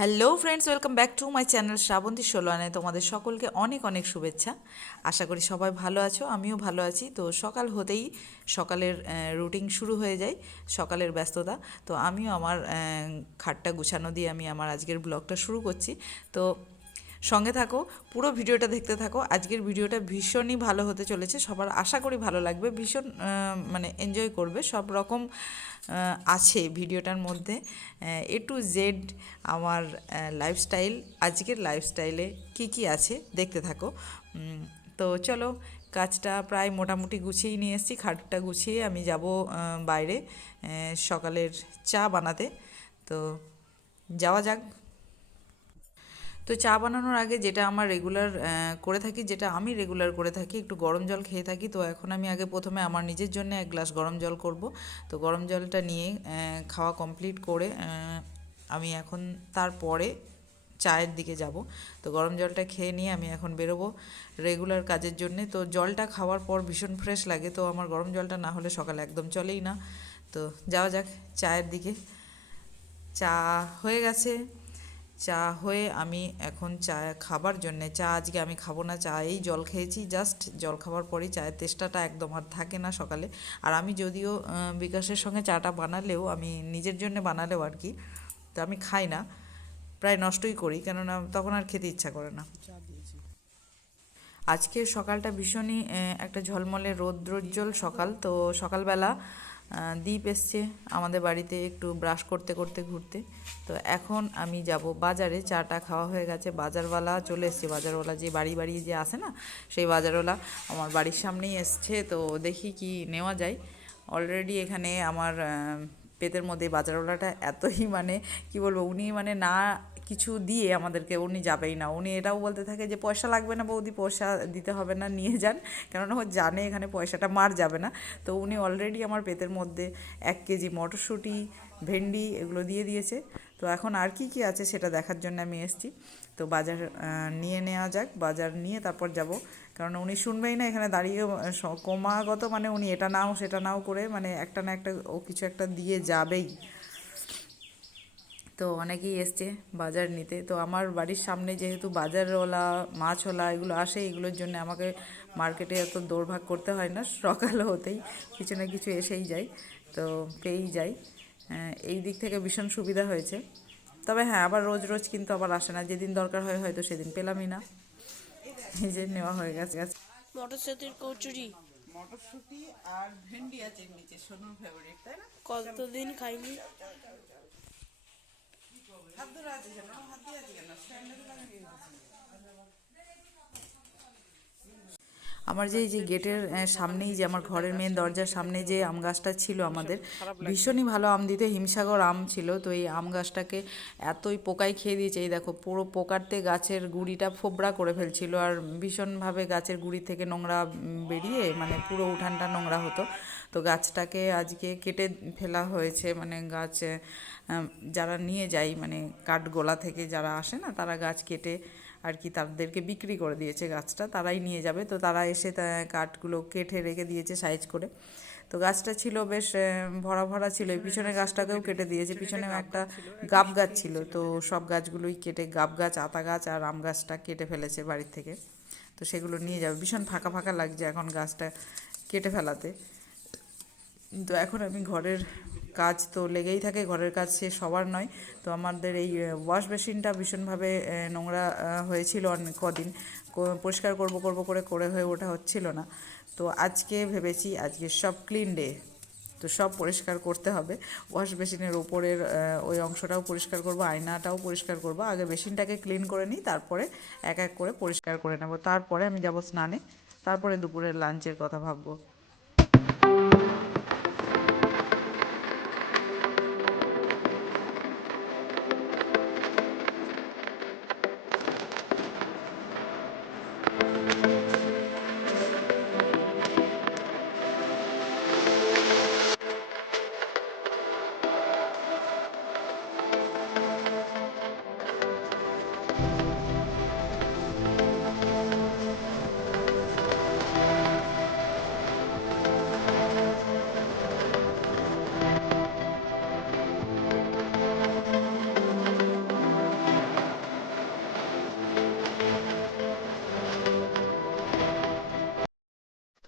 Hello friends, welcome back to my channel Shrabanti সোলোয়ানে। তোমাদের সকলকে অনেক অনেক শুভেচ্ছা। আশা করি সবাই ভালো আছো, আমিও ভালো আছি। তো সকাল হতেই সকালের রুটিন শুরু হয়ে যায়, সকালের ব্যস্ততা। তো আমিও আমার খাটটা গুছানো দিয়ে আমি আমার আজকের ব্লগটা শুরু করছি। তো সঙ্গে থাকো, পুরো ভিডিওটা দেখতে থাকো। আজকের ভিডিওটা ভীষণই ভালো হতে চলেছে, সবার আশা করি ভালো লাগবে। ভীষণ মানে এনজয় করবে, সব রকম আছে ভিডিওটার মধ্যে। এ টু জেড আমার লাইফস্টাইল, আজকের লাইফস্টাইলে কি কি আছে দেখতে থাকো। তো চলো, কাজটা প্রায় মোটামুটি গুছিয়েই নিয়ে এসেছি। খাটটা গুছিয়ে আমি যাব বাইরে সকালের চা বানাতে। তো যাওয়া যাক। তো চা বানানোর আগে যেটা আমার রেগুলার করে থাকি, যেটা আমি রেগুলার করে থাকি, একটু গরম জল খেয়ে থাকি। তো এখন আমি আগে প্রথমে আমার নিজের জন্য এক গ্লাস গরম জল করব। তো গরম জলটা নিয়ে খাওয়া কমপ্লিট করে আমি এখন তারপরে চায়ের দিকে যাব। তো গরম জলটা খেয়ে নিয়ে আমি এখন বেরোবো রেগুলার কাজের জন্যে। তো জলটা খাওয়ার পর ভীষণ ফ্রেশ লাগে, তো আমার গরম জলটা না হলে সকালে একদম চলেই না। তো যাওয়া যাক চায়ের দিকে। চা হয়ে গেছে। চা হয়ে আমি এখন চা খাবার জন্যে, চা আজকে আমি খাবো না, চা এই জল খেয়েছি, জাস্ট জল খাওয়ার পরেই চায়ের তেষ্টাটা একদম আর থাকে না সকালে। আর আমি যদিও বিকাশের সঙ্গে চাটা বানালেও, আমি নিজের জন্য বানালেও আর কি, তো আমি খাই না, প্রায় নষ্টই করি, কেননা তখন আর খেতে ইচ্ছা করে না। আজকের সকালটা ভীষণই একটা ঝলমলে রৌদ্রোজ্জ্বল সকাল। তো সকালবেলা দ্বীপ এসছে আমাদের বাড়িতে একটু ব্রাশ করতে করতে ঘুরতে। তো এখন আমি যাব বাজারে। চাটা খাওয়া হয়ে গেছে, বাজারওয়ালা চলে এসছে। বাজারওয়ালা যে বাড়ি বাড়ি যে আসে না, সেই বাজারওয়ালা আমার বাড়ির সামনেই এসছে। তো দেখি কি নেওয়া যায়। অলরেডি এখানে আমার পেটের মধ্যে বাজারওয়ালাটা এতই মানে কি বলবো, উনি মানে না কিছু দিয়ে আমাদেরকে উনি যাবেই না। উনি এটাও বলতে থাকে যে পয়সা লাগবে না বৌদি, পয়সা দিতে হবে না, নিয়ে যান, কেননা ও জানে এখানে পয়সাটা মার যাবে না। তো উনি অলরেডি আমার পেটের মধ্যে 1 কেজি মটরশুঁটি, ভেন্ডি এগুলো দিয়ে দিয়েছে। তো এখন আর কি কি আছে সেটা দেখার জন্য আমি এসেছি। তো বাজার নিয়ে নেওয়া যাক, বাজার নিয়ে তারপর যাব, কারণ উনি শুনবেই না এখানে দাঁড়িয়ে। ক্রমাগত মানে উনি এটা নাও সেটা নাও করে মানে একটা না একটা ও কিছু একটা দিয়ে যাবেই। তো অনেকেই এসছে বাজার নিতে। তো আমার বাড়ির সামনে যেহেতু বাজারওয়ালা, মাছওয়ালা এগুলো আসে, এগুলোর জন্য আমাকে মার্কেটে এত দৌড়ভাগ করতে হয় না, সকাল হতেই কিছু না কিছু এসেই যায়, তো পেয়েই যাই। এই দিক থেকে ভীষণ সুবিধা হয়েছে। তবে হ্যাঁ, আবার রোজ রোজ কিন্তু আবার আসে না, যেদিন দরকার হয় হয়তো সেদিন পেলামই না। এই যে নেওয়া হয়ে গেছে। মটরশুটির কচুরি মটরশুঁটি আর ভেন্ডি আছে নিচে, সোনুর ফেভারিট, তাই না? কতদিন খাইনি। হাত ধরে আছে কেন, হাত দিয়ে আছে কেন, স্ট্যান্ডে লাগিয়ে। আমার যে এই যে গেটের সামনেই, যে আমার ঘরের মেন দরজার সামনে যে আম গাছটা ছিল আমাদের, ভীষণই ভালো আম দিতে, হিমসাগর আম ছিল। তো এই আম গাছটাকে এতই পোকায় খেয়ে দিয়েছে, এই দেখো পুরো পোকাতে গাছের গুঁড়িটা ফোবরা করে ফেলছিল, আর ভীষণভাবে গাছের গুঁড়ি থেকে নোংরা বেরিয়ে মানে পুরো উঠানটা নোংরা হতো। তো গাছটাকে আজকে কেটে ফেলা হয়েছে, মানে গাছ যারা নিয়ে যায়, মানে কাঠগোলা থেকে যারা আসে না, তারা গাছ কেটে আর কি তাদেরকে বিক্রি করে দিয়েছে গাছটা, তারাই নিয়ে যাবে। তো তারা এসে কাঠগুলো কেটে রেখে দিয়েছে সাইজ করে। তো গাছটা ছিল বেশ ভরা ভরা ছিল, এই পিছনের গাছটাকেও কেটে দিয়েছে। পিছনেও একটা গাব গাছ ছিল, তো সব গাছগুলোই কেটে, গাব গাছ, আতা গাছ আর আম গাছটা কেটে ফেলেছে বাড়ির থেকে। তো সেগুলো নিয়ে যাবে। ভীষণ ফাঁকা ফাঁকা লাগছে এখন গাছটা কেটে ফেলাতে। তো এখন আমি ঘরের কাজ তো লেগেই থাকে, ঘরের কাজ শেষ হওয়ার নয়। তো আমাদের এই ওয়াশ বেসিনটা ভীষণভাবে নোংরা হয়েছিল অনেক কদিন, পরিষ্কার করব করব করে করে হয়ে ওঠা হচ্ছিল না। তো আজকে ভেবেছি আজকে সব ক্লিন ডে, তো সব পরিষ্কার করতে হবে। ওয়াশ বেসিনের ওপরের ওই অংশটাও পরিষ্কার করব, আয়নাটাও পরিষ্কার করব। আগে বেসিনটাকে ক্লিন করে নিই, তারপরে এক এক করে পরিষ্কার করে নেব। তারপরে আমি যাব স্নানে, তারপরে দুপুরের লাঞ্চের কথা ভাববো।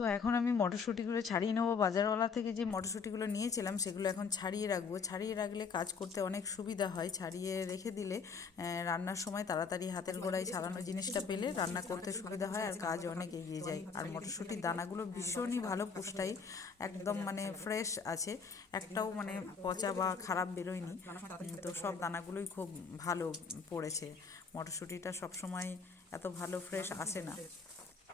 তো এখন আমি মটরশুঁটিগুলো ছাড়িয়ে নেবো। বাজারওয়ালা থেকে যে মটরশুঁটিগুলো নিয়েছিলাম সেগুলো এখন ছাড়িয়ে রাখবো। ছাড়িয়ে রাখলে কাজ করতে অনেক সুবিধা হয়। ছাড়িয়ে রেখে দিলে রান্নার সময় তাড়াতাড়ি হাতের গোড়ায় ছাড়ানো জিনিসটা পেলে রান্না করতে সুবিধা হয় আর কাজ অনেক এগিয়ে যায়। আর মটরশুঁটির দানাগুলো ভীষণই ভালো, পুষ্টাই, একদম মানে ফ্রেশ আছে, একটাও মানে পচা বা খারাপ বেরোয়নি। তো সব দানাগুলোই খুব ভালো পড়েছে। মটরশুঁটিটা সবসময় এত ভালো ফ্রেশ আসে না,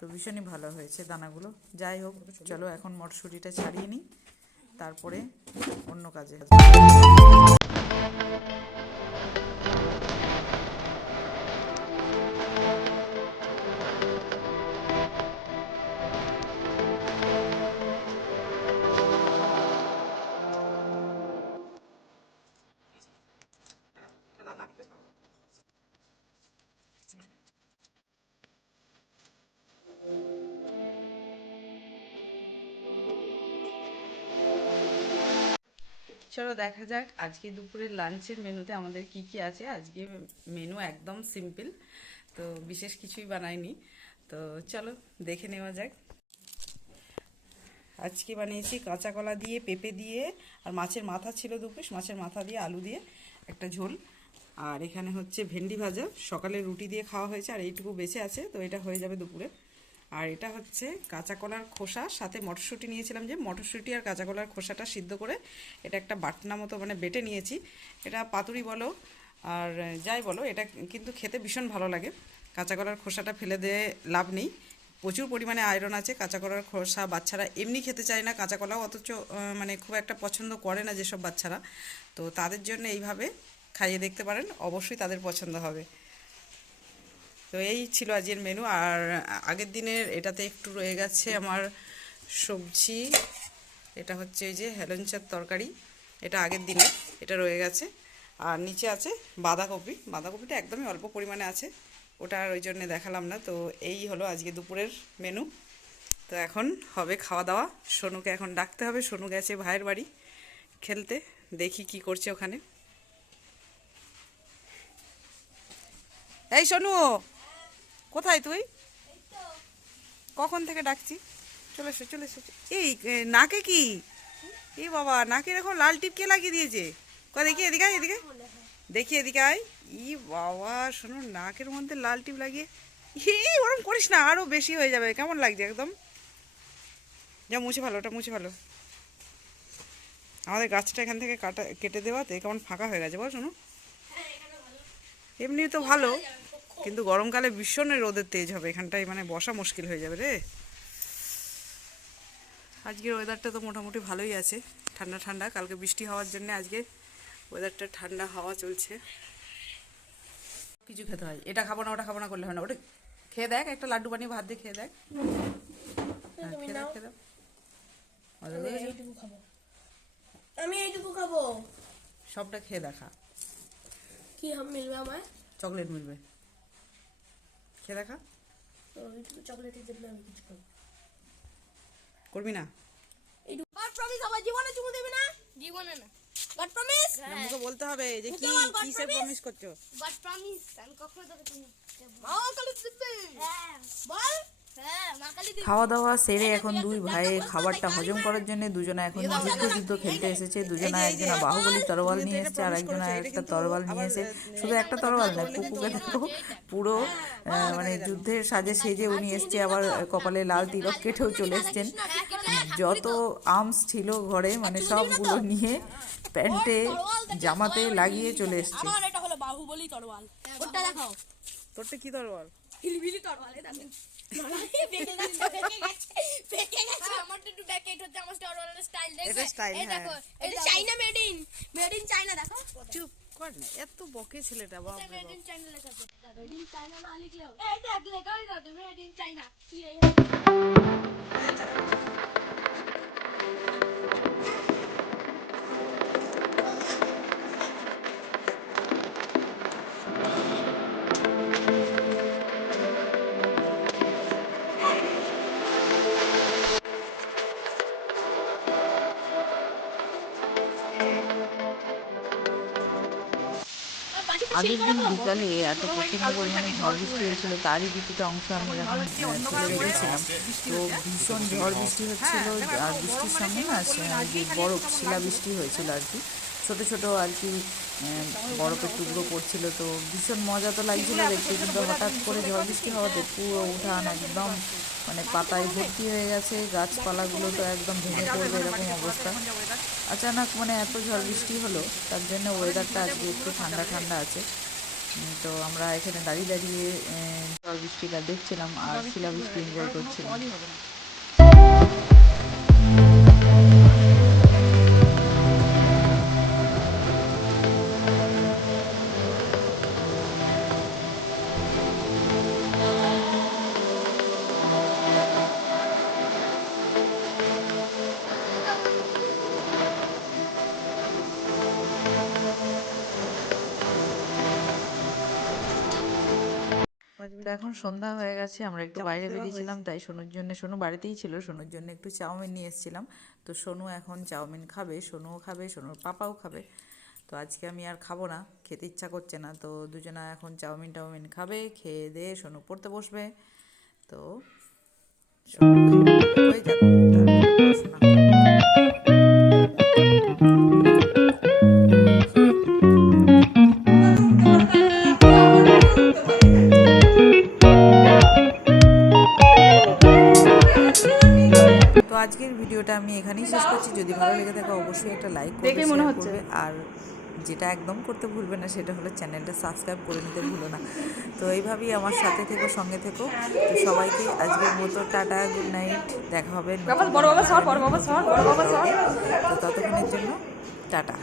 তো ভীষণই ভালো হয়েছে দানাগুলো। যাই হোক, চলো এখন মটরশুঁটিটা ছাড়িয়ে নিই, তারপরে অন্য কাজে। চলো দেখা যাক আজকে দুপুরের লাঞ্চের মেনুতে আমাদের কি কি আছে। আজকে মেনু একদম সিম্পল, তো বিশেষ কিছুই বানাইনি। তো চলো দেখে নেওয়া যাক। আজকে বানিয়েছি কাঁচা কলা দিয়ে, পেঁপে দিয়ে, আর মাছের মাথা ছিল 2 পিস, মাছের মাথা দিয়ে আলু দিয়ে একটা ঝোল। আর এখানে হচ্ছে ভেন্ডি ভাজা, সকালে রুটি দিয়ে খাওয়া হয়েছে আর এইটুকু বেঁচে আছে, তো এটা হয়ে যাবে দুপুরে। আর এটা হচ্ছে কাঁচা কলার খোসা, সাথে মটরশুঁটি নিয়েছিলাম, যে মটরশুঁটি আর কাঁচা কলার খোসাটা সিদ্ধ করে এটা একটা বাটনা মতো মানে বেটে নিয়েছি। এটা পাতুরি বলো আর যাই বলো, এটা কিন্তু খেতে ভীষণ ভালো লাগে। কাঁচা কলার খোসাটা ফেলে দিয়ে লাভ নেই, প্রচুর পরিমাণে আয়রন আছে। কাঁচা কলার খোসা বাচ্চারা এমনি খেতে চায় না, কাঁচা কলাও অথচ মানে খুব একটা পছন্দ করে না যেসব বাচ্চারা, তো তাদের জন্য এইভাবে খাইয়ে দেখতে পারেন, অবশ্যই তাদের পছন্দ হবে। তো এই ছিল আজকের মেনু। আর আগের দিনের এটাতে একটু রয়ে গেছে আমার সবজি, এটা হচ্ছে এই যে হেলেঞ্চার তরকারি, এটা আগের দিনের, এটা রয়ে গেছে। আর নিচে আছে বাঁধাকপি, বাঁধাকপিটা একদমই অল্প পরিমাণে আছে, ওটা আর ওই জন্যে দেখালাম না। তো এই হলো আজকে দুপুরের মেনু। তো এখন হবে খাওয়া দাওয়া। সোনুকে এখন ডাকতে হবে, সোনু গেছে ভাইয়ের বাড়ি খেলতে, দেখি কি করছে ওখানে। এই সোনু, কোথায় তুই? কখন থেকে ডাকছি, চলে এসো চলে এসো। এই নাকে কি, এই বাবা নাকে এরকম লাল টিপ কে লাগিয়ে দিয়েছে? দেখি এদিকে আয়, এদিকে দেখি, এদিকে আয়। ই বাবা শোনো, নাকের মধ্যে লাল টিপ লাগিয়ে, ওরম করিস না, আরো বেশি হয়ে যাবে। কেমন লাগছে একদম, যা মুছে ভালো, ওটা মুছে ভালো। আমাদের গাছটা এখান থেকে কেটে দেওয়াতে কেমন ফাঁকা হয়ে গেছে বল শোনো। এমনি তো ভালো, কিন্তু গরমকালে ভীষণ রোদের তেজ হবে এখানটায়, মানে বসা মুশকিল হয়ে যাবে রে। আজকের ওয়েদারটা তো মোটামুটি ভালোই আছে, ঠান্ডা ঠান্ডা, কালকে বৃষ্টি হওয়ার জন্য আজকে ওয়েদারটা ঠান্ডা, হাওয়া চলছে। কিছু খেতে হয়, এটা খাবো না ওটা খাবো না করলে হয় না, ওটা খেয়ে দেখ, একটা লাড্ডু বানিয়ে ভাত দিয়ে খেয়ে দেখ। হ্যাঁ, খেয়ে দেখ, খেয়ে দেখ। আমি এইটুকু খাবো। সবটা খেয়ে দেখা, কি মিলবে আমায়? চকলেট মিলবে, খেয়ে দেখা। এইটুকু চকলেটের জন্য আমি কিছু খাবো। করবি না? বাট প্রমিস, আমার জীবনে চুমু দেবে না, জীবনে না। বাট প্রমিস, আমাকে বলতে হবে যে কি কিসে প্রমিস করছো। বাট প্রমিস আমি কখনো তোকে চুমু দেব না। মা কালি দিবে, হ্যাঁ বল। হ্যাঁ মা কালি দিবে। খাওয়া দাওয়া সেরে এখন দুই ভাই খাবারটা হজম করার জন্য দুজনে এখন যুদ্ধ খেলতে এসেছে। দুজনা, একজনা বাহুবলী তরোয়াল নিয়ে এসেছে আর একজনা একটা তরোয়াল নিয়ে এসে, শুধু একটা তরোয়াল না, কুকুকে দেখো পুরো মানে যুদ্ধের সাজে সেজে উনি এসছে, আবার কপালে লাল তিলক কেটেও চলে এসছেন। যত আর্মস ছিল ঘরে মানে সবগুলো নিয়ে প্যান্টে জামাতে লাগিয়ে চলে এসছে। আমার এটা হলো বাহুবলী তরোয়াল, ওটা দেখাও। তোরটা কি তরোয়াল? হিলবিলি তরোয়াল, এটা দেখো। আমারটা একটু ব্যাক এট হচ্ছে, আমার তরোয়ালের স্টাইল দেখো। এটা স্টাইল, এই দেখো, এটা চাইনা, মেড ইন চাইনা দেখো। চুপ কর না, এত বকে ছেলেটা, বাবা মেড ইন চাইনা লেখা আছে। মেড ইন চাইনা না লিখলেও এই দেখ লেখাই আছে মেড ইন চাইনা। আগের দিন বিকালে এত প্রচণ্ড পরিমাণে ঝড় বৃষ্টি হয়েছিল, তারই কিছুটা অংশ আমি এখন তুলে রেখেছিলাম। তো ভীষণ ঝড় বৃষ্টি হচ্ছিল, আর বৃষ্টির সঙ্গে না যে বরফ শিলা বৃষ্টি হয়েছিল আর কি, ছোটো ছোটো আর কি বরফের টুকরো পড়ছিল। তো ভীষণ মজা তো লাগছিল দেখতে, কিন্তু হঠাৎ করে ঝড় বৃষ্টি হওয়াতে পুরো উঠান একদম মানে পাতায় ভর্তি হয়ে গেছে, গাছপালাগুলো তো একদম ভেঙে পড়বে এরকম অবস্থা। আচানক মানে এত ঝড় বৃষ্টি হলো, তার জন্য ওয়েদারটা আজকে একটু ঠান্ডা ঠান্ডা আছে। তো আমরা এখানে দাঁড়িয়ে দাঁড়িয়ে ঝড় বৃষ্টিটা দেখছিলাম আর শিলাবৃষ্টি এনজয় করছিলাম। তো এখন সন্ধ্যা হয়ে গেছে, আমরা একটু বাইরে বেরিয়েছিলাম, তাই সোনু বাড়িতেই ছিল, সোনুর জন্য একটু চাউমিন নিয়ে এসেছিলাম। তো সোনু এখন চাউমিন খাবে, সোনুও খাবে, সোনুর পাপাও খাবে। তো আজকে আমি আর খাবো না, খেতে ইচ্ছা করছে না। তো দুজনা এখন চাউমিন খাবে, খেয়ে দিয়ে সোনু পড়তে বসবে। তো সোনু হয়ে যাক, তারপরে পড়াশোনা। তো আজকের ভিডিওটা আমি এখানেই শেষ করছি। যদি ভালো লেগে থাকে অবশ্যই একটা লাইক করবে, শেয়ার করবে, আর যেটা একদম করতে ভুলবে না সেটা হলো চ্যানেলটা সাবস্ক্রাইব করে নিতে ভুলো না। তো এইভাবেই আমার সাথে থেকো, সঙ্গে থেকো। তো সবাইকে আজকের মতো টাটা, গুড নাইট, দেখা হবে। তো ততক্ষণের জন্য টাটা।